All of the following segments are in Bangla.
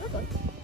No,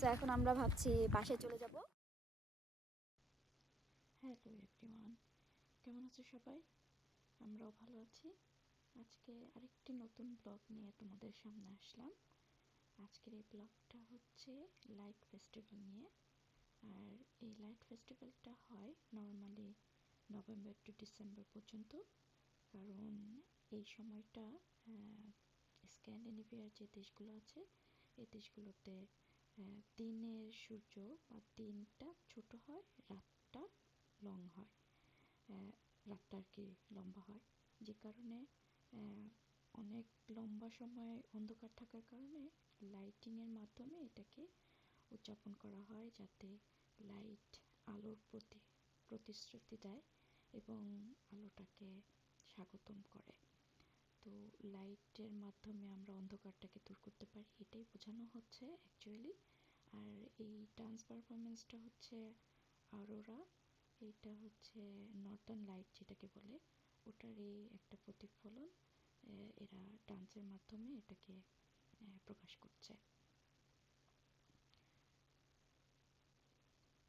তো এখন আমরা ভাবছি বাসায় চলে যাব। Hello everyone. কেমন আছো সবাই? আমরাও ভালো আছি। আজকে আরেকটি নতুন ব্লগ নিয়ে তোমাদের সামনে আসলাম। আজকের এই ব্লগটা হচ্ছে লাইট ফেস্টিভ্যাল নিয়ে। আর এই লাইট ফেস্টিভ্যালটা হয় নর্মালি নভেম্বর টু ডিসেম্বর পর্যন্ত। কারণ এই সময়টা স্ক্যান্ডিনেভিয়ার যে দেশগুলো আছে, এই দেশগুলোতে দিনের সূর্য বা দিনটা ছোট হয়, রাতটা লং হয়। রাতটা আর কি লম্বা হয়। যে কারণে অনেক লম্বা সময় অন্ধকার থাকার কারণে লাইটিংয়ের মাধ্যমে এটাকে উদযাপন করা হয় যাতে লাইট আলোর প্রতি প্রতিশ্রুতি দেয় এবং আলোটাকে স্বাগতম করে। তো লাইটের মাধ্যমে আমরা অন্ধকারটাকে দূর করতে পারি, এটাই বোঝানো হচ্ছে অ্যাকচুয়ালি আর এই ডান্স পারফরমেন্সটা হচ্ছে আরোরা এইটা হচ্ছে নর্দার্ন লাইট যেটাকে বলে, ওটারই একটা প্রতিফলন এরা ডান্সের মাধ্যমে এটাকে প্রকাশ করছে।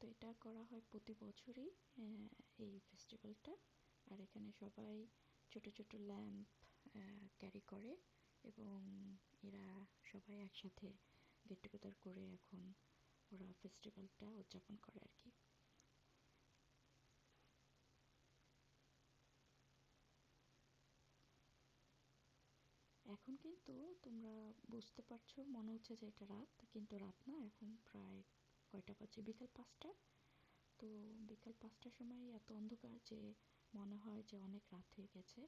তো এটা করা হয় প্রতি বছরই এই ফেস্টিভ্যালটা আর এখানে সবাই ছোট ছোট ল্যাম্প ক্যারি করে এবং এরা সবাই একসাথে গেট টুগেদার করে এখন ওরা ফেস্টিভ্যালটা উদযাপন করে আর কি। এখন কিন্তু তোমরা বুঝতে পারছ, মনে হচ্ছে যে এটা রাত, কিন্তু রাত না, এখন প্রায় কয়টা বাজে? বিকাল পাঁচটা। তো বিকাল পাঁচটার সময় এত অন্ধকার যে মনে হয় যে অনেক রাত হয়ে গেছে।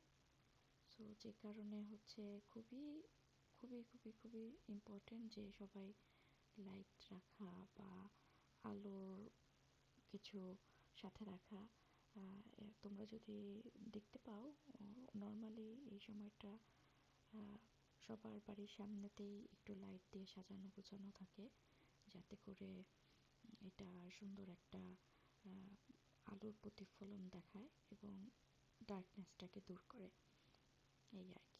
সো যে কারণে হচ্ছে খুবই খুবই খুবই খুবই ইম্পর্টেন্ট যে সবাই লাইট রাখা বা আলোর কিছু সাথে রাখা। তোমরা যদি দেখতে পাও নর্মালি এই সময়টা সবার বাড়ির সামনেতেই একটু লাইট দিয়ে সাজানো গোছানো থাকে যাতে করে এটা সুন্দর একটা আলোর প্রতিফলন দেখায় এবং ডার্কনেসটাকে দূর করে। এই আর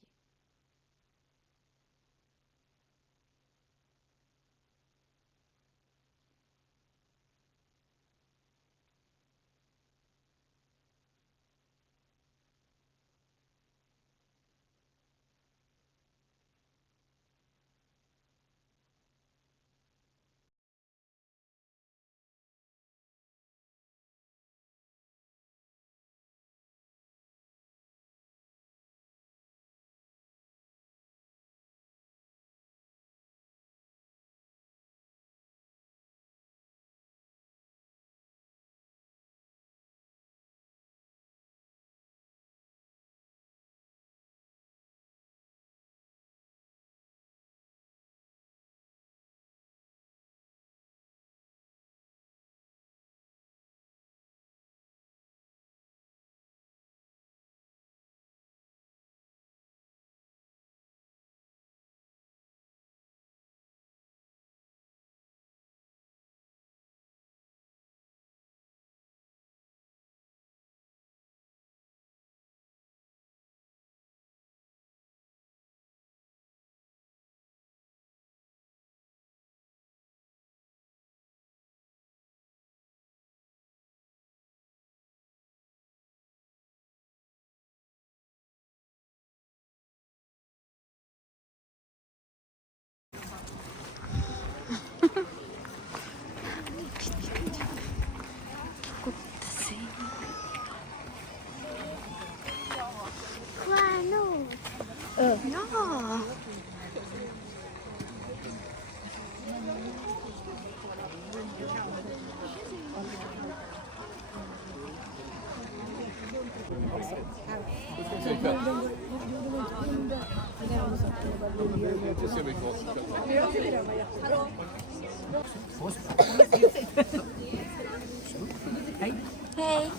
Hej. Hej.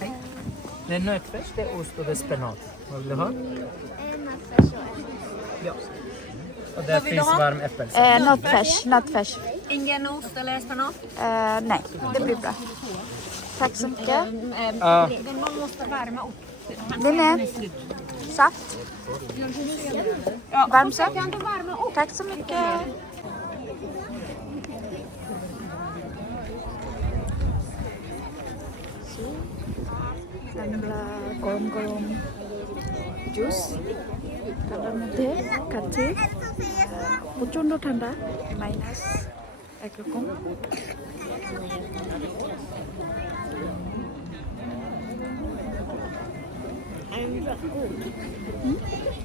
Det är nötfärs, det är ost och det är spenat. Vad vill du ha? Ja. Och där finns varm äppelsaft. Eh, nötfärs, nötfärs. Ingen ost eller spenat? Eh, nej, det blir bra. Tack så mycket. Den Man måste värma upp. Den är saft. Varm saft. Tack så mycket. আমরা গরম গরম জুস ঠান্ডার মধ্যে খাচ্ছি প্রচণ্ড ঠান্ডা মাইনাস একরকম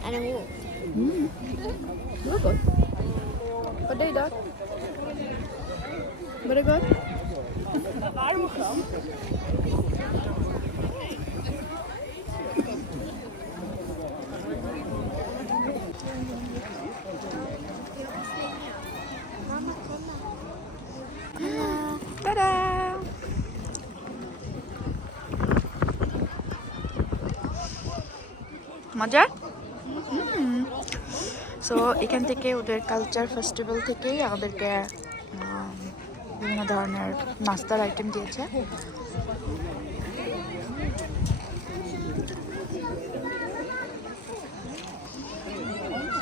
En een rol. Hmm. Wat deed dat? Wat goed. dat? Waarom? মজা সো এখান থেকে ওদের কালচার ফেস্টিভ্যাল থেকেই আমাদেরকে বিভিন্ন ধরনের নাস্তার আইটেম দিয়েছে।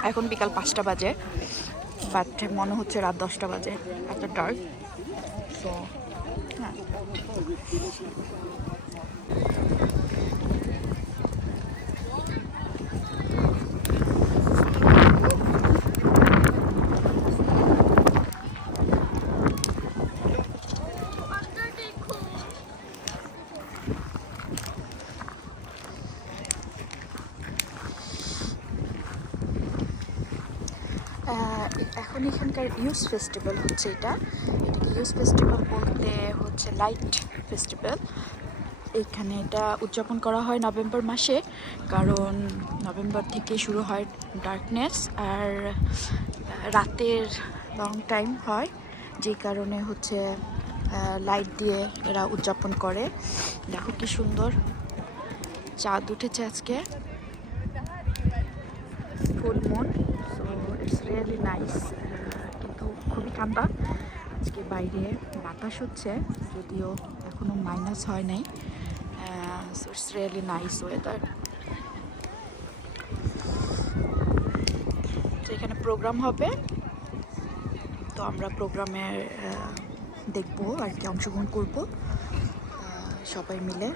এখন বিকাল পাঁচটা বাজে বাট মনে হচ্ছে রাত দশটা বাজে এত ডার্ক সো হ্যাঁ আহ, এখন এখানকার ইউস ফেস্টিভ্যাল হচ্ছে এটা। এটাকে ইউস ফেস্টিভ্যাল বলতে হচ্ছে লাইট ফেস্টিভ্যাল এখানে এটা উদযাপন করা হয় নভেম্বর মাসে, কারণ নভেম্বর থেকে শুরু হয় ডার্কনেস আর রাতের লং টাইম হয়, যে কারণে হচ্ছে লাইট দিয়ে এরা উদযাপন করে। দেখো কি সুন্দর, চাঁদ উঠেছে আজকে। Full moon so it's really nice ঠান্ডা। আজকে বাইরে বাতাস হচ্ছে, যদিও এখনও মাইনাস হয় নাই। রিয়েলি নাইস ওয়েদার এখানে প্রোগ্রাম হবে। তো আমরা প্রোগ্রামে দেখব আর কি, অংশগ্রহণ করব। সবাই মিলে।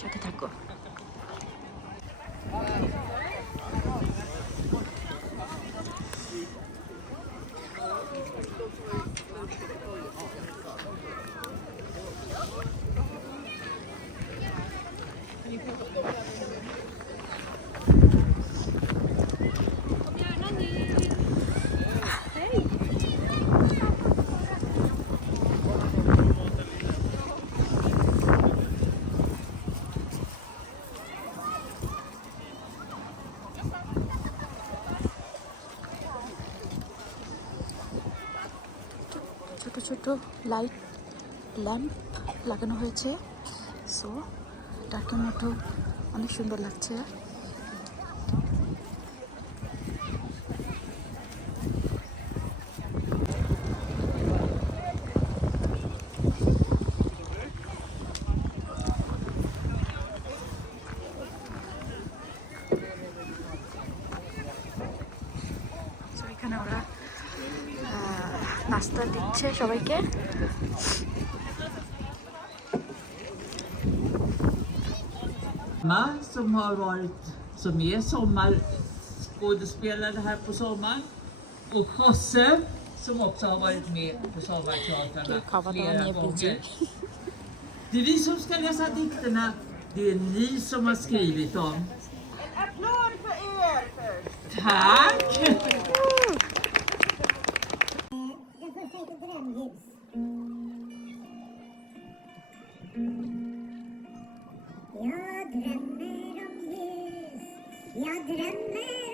সাথে থাকো। ছোট লাইট ল্যাম্প লাগানো হয়েছে। সো ডাকের মতো অনেক সুন্দর লাগছে। নাস্তা দিচ্ছে সবাইকে Emma som har varit, som är sommarskådespelare här på sommaren. Och Josse som också har varit med på Sommarteatrarna খাওয়া দাওয়া flera নিয়ে busy gånger. Det är vi som ska läsa dikterna. Det är ni som har skrivit dem. En applåd för er först! Tack! Yad Rammeram Yis Yad Rammeram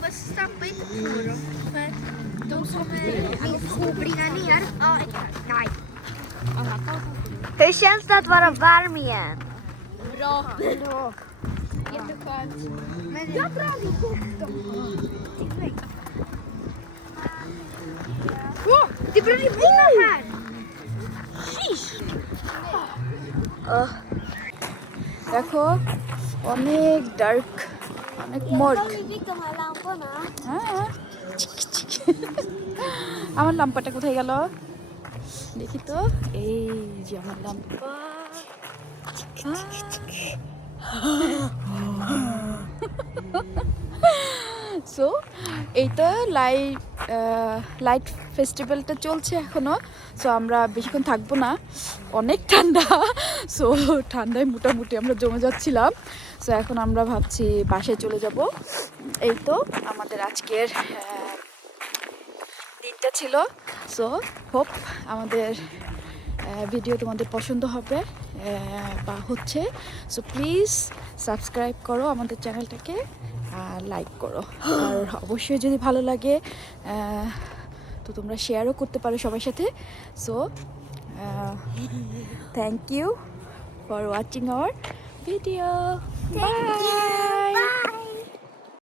Vad stampa inte på dem. För de kommer brinna ner. Ja. Nej. Hur känns det att vara varm igen? Bra. Bra. Jätteskönt. Jag drar lite dem. Det börjar i oh! här. Oh. D'accord. On est dark. Lamporna. হ্যাঁ আমার লাম্পাটা কোথায় গেল? দেখি তো। এই যে আমার লাম্পা। সো এইটা লাইট লাইট ফেস্টিভ্যালটা চলছে এখনও। সো আমরা বেশিক্ষণ থাকব না। অনেক ঠান্ডা। সো ঠান্ডায় মোটামুটি আমরা জমে যাচ্ছিলাম। সো এখন আমরা ভাবছি বাসায় চলে যাব। এই তো আমাদের আজকের দিনটা ছিল। সো হোপ আমাদের ভিডিও তোমাদের পছন্দ হবে বা হচ্ছে। সো প্লিজ সাবস্ক্রাইব করো আমাদের চ্যানেলটাকে, আর লাইক করো। আর অবশ্যই যদি ভালো লাগে তো তোমরা শেয়ারও করতে পারো সবার সাথে। So thank you for watching our video Thank Bye. you.